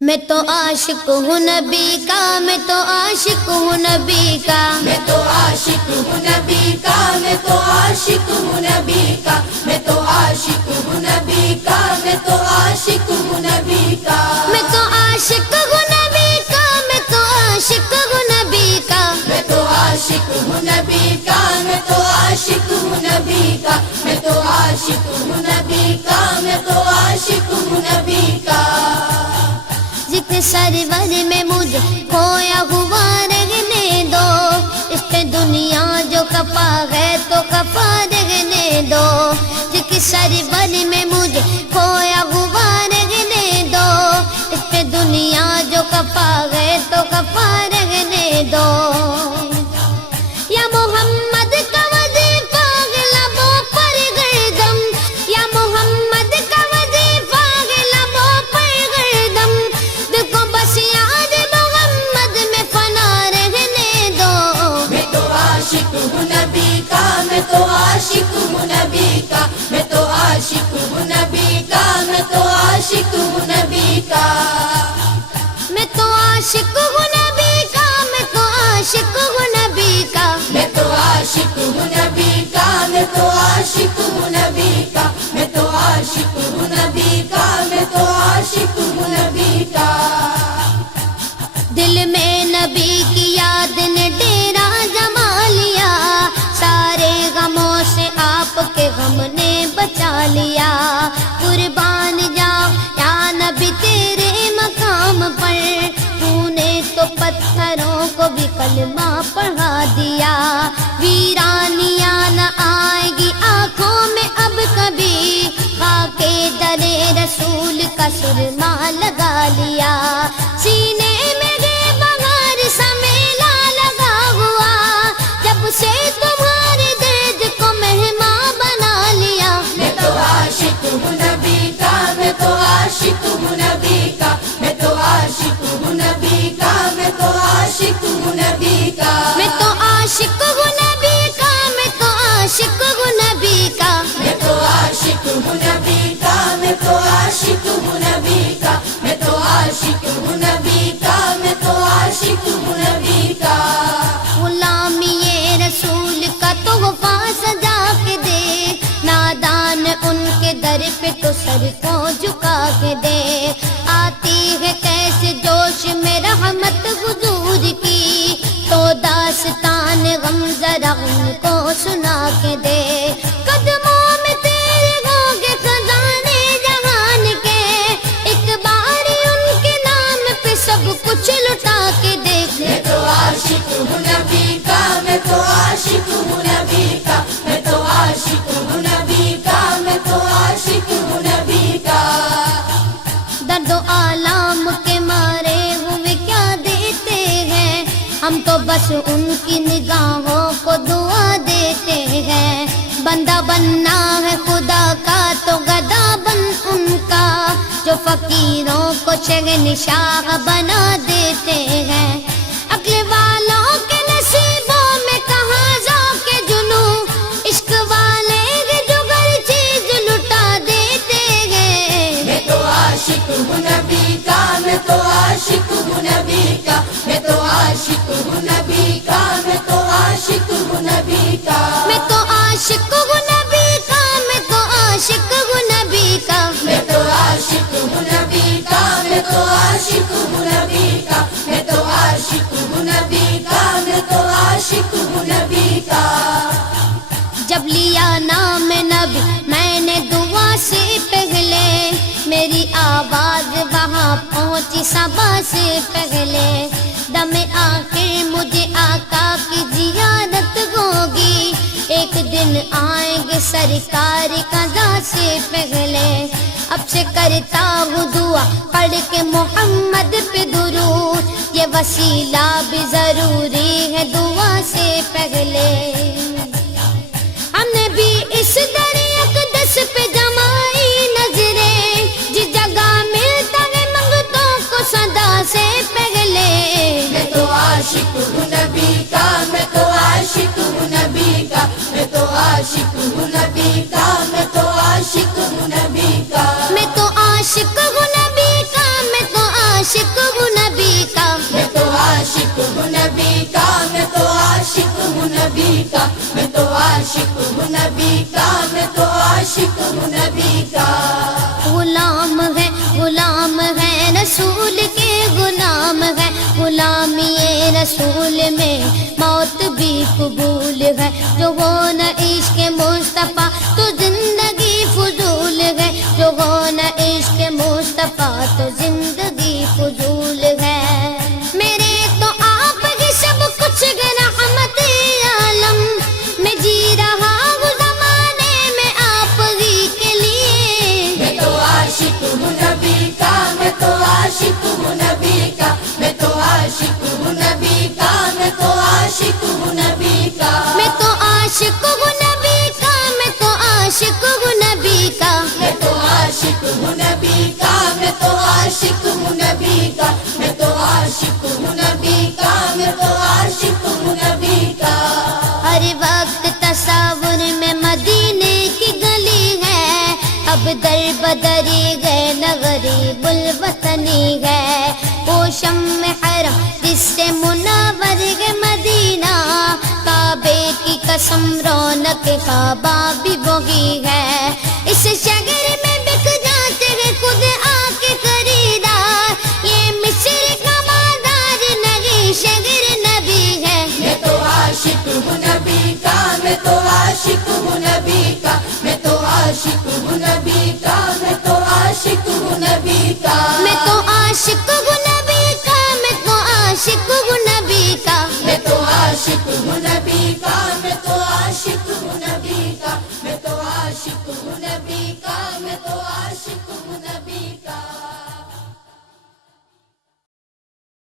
میں تو عاشق ہوں نبی کا، میں تو عاشق ہوں نبی کا، میں تو عاشق ہوں نبی کا، میں تو عاشق ہوں نبی کا، میں تو عاشق ہوں نبی کا، میں تو عاشق ہوں نبی کا، میں تو عاشق ہوں نبی کا، میں تو عاشق ہوں نبی کا، میں تو عاشق ہوں نبی کا، میں تو عاشق ہوں نبی کا، میں تو عاشق ہوں نبی کا، میں تو عاشق ہوں نبی کا، ذکر سرور میں مجھے کھویا ہوا رہنے دو، اس پہ دنیا جو خفا ہے تو خفا رہنے دو، ذکر سرور میں مجھے کھویا ہوا رہنے دو، اس پہ دنیا جو خفا ہے تو خفا رہنے دو، یا محمد کا وظیفہ ہے لبوں پر گردم، یا محمد کا وظیفہ ہے لبوں پر گردم، دل کو بس یاد محمد میں فنا رہنے دو، میں تو عاشق ہوں نبی کا، میں تو عاشق ہوں نبی کا، میں تو عاشق ہوں نبی کا، میں تو عاشق ہوں نبی کا، میں تو عاشق ہوں نبی کا، میں تو عاشق ہوں نبی کا، میں تو عاشق ہوں نبی کا، میں تو عاشق ہوں نبی کا، میں تو عاشق ہوں نبی کا، میں تو عاشق ہوں نبی کا، دل میں نبی کی یاد نے ڈیرا جما لیا، سارے غموں سے آپ کے غم نے بچا لیا، قربان جاؤ یا نبی تیرے مقام پر، تو نے تو پتھروں کو بھی کلمہ پڑھا دیا، ویرانیاں نہ آئے گی آنکھوں میں اب کبھی، خاک در رسول کا سرما لگا لیا، سینے میں گے بغار سا میلہ لگا ہوا، جب سے تمہارے درد کو مہمان بنا لیا، میں تو عاشق ہوں نبی کا، میں تو عاشق ہوں نبی کا، میں تو عاشق ہوں نبی کا، میں تو عاشق ہوں نبی کا، میں تو عاشق ہوں نبی کا، میں تو عاشق ہوں نبی کا، میں تو عاشق ہوں نبی کا، میں تو عاشق ہوں نبی کا، میں تو عاشق ہوں نبی کا، میں تو عاشق ہوں نبی کا، غلامی رسول کا تحفہ سجا کے دے، نادان ان کے در پہ تو سر کو جھکا کے دے، آتی ہے کیسے جوش میں رحمت حضور کی، تو داستان غم ذرا ان کو سنا کے دے، قدموں میں تیرے ہوں گے خزانے جہان کے، ایک بار ان کے نام پہ سب کچھ لٹا کے دیکھ، میں تو عاشق ہوں نبی کا، میں تو عاشق ہوں نبی کا، میں تو عاشق ہوں نبی کا، میں تو عاشق ہوں نبی کا، درد و آلام کے مارے ہوئے کیا دیتے ہیں، ہم تو بس ان کی نگاہوں کو دعا دیتے ہیں، بندہ بننا ہے خدا کا تو گدا بن ان کا، جو فقیروں کو شہنشاہ بنا دیتے ہیں، عقل والوں کے نصیبوں میں کہاں ذوق جنو، عشق والے جو ہر چیز لٹا دیتے ہیں، میں تو عاشق ہوں نبی کا، میں تو عاشق ہوں نبی کا، میں تو عاشق ہوں نبی کا، میں تو عاشق ہوں نبی کا، میں تو عاشق ہوں نبی کا، میں تو عاشق ہوں نبی کا، میں تو عاشق ہوں نبی کا، میں تو عاشق ہوں نبی کا، میں تو عاشق ہوں نبی کا، میں تو عاشق ہوں نبی کا، جب لیا نام نبی میں نے دعا سے پہلے، میری آواز وہاں پہنچی صبا سے پہلے، دم آخر مجھے آقا کی زیارت ہوگی، ایک دن آئیں گے سرکار قضا سے پہلے، اب سے کرتا ہوں دعا پڑھ کے محمد پہ درود، یہ وسیلہ بھی ضروری ہے دعا سے پہلے، ہم نے بھی اس در اقدس پہ جمائی نظریں، جس جگہ ملتا ہے منگتوں کو صدا سے پہلے، میں تو عاشق ہوں نبی کا، میں تو عاشق ہوں نبی کا، میں تو عاشق ہوں نبی کا، میں تو عاشق ہوں نبی کا، میں تو عاشق ہوں نبی کا، میں تو عاشق عاشق ہوں نبی کا، میں تو عاشق ہوں نبی کا۔ غلام ہے رسول کے غلام ہے، غلامی رسول میں موت بھی قبول ہے، جو ہو نہ عشق مصطفیٰ تو زندگی فضول ہے، جو ہو نہ عشق مصطفیٰ تو زندگی فضول ہے۔ میرے تو آپ ہی سب کچھ ہے رحمت عالم، میں جی رہا ہوں زمانے میں آپ ہی کے لیے۔ میں تو عاشق ہوں نبی کا، میں تو عاشق ہوں نبی کا، میں تو عاشق ہوں نبی کا، میں تو عاشق ہوں نبی کا۔ میں تو عاشق ہوں نبی کا، میں تو عاشق ہوں نبی کا۔ میں تو عاشق ہوں نبی کا، میں تو عاشق ہوں نبی کا، میں تو عاشق ہوں نبی کا، میں تو عاشق ہوں نبی کا۔ ہر وقت تصور میں مدینے کی گلی ہے، اب در بدری گئے نہ غریب الوطنی ہے۔ وہ شمع حرم جس سے منور ہے مدینہ، کعبے کی قسم رونق کعبہ بھی وہی ہے۔ اس شہر میں بک جاتے ہیں خود آ کے خریدار، یہ مصر کا بازار نہیں شہر نبی ہے۔ میں تو عاشق ہوں نبی کا، میں تو عاشق ہوں نبی کا، میں تو عاشق ہوں نبی کا، میں تو عاشق ہوں نبی کا۔ میں تو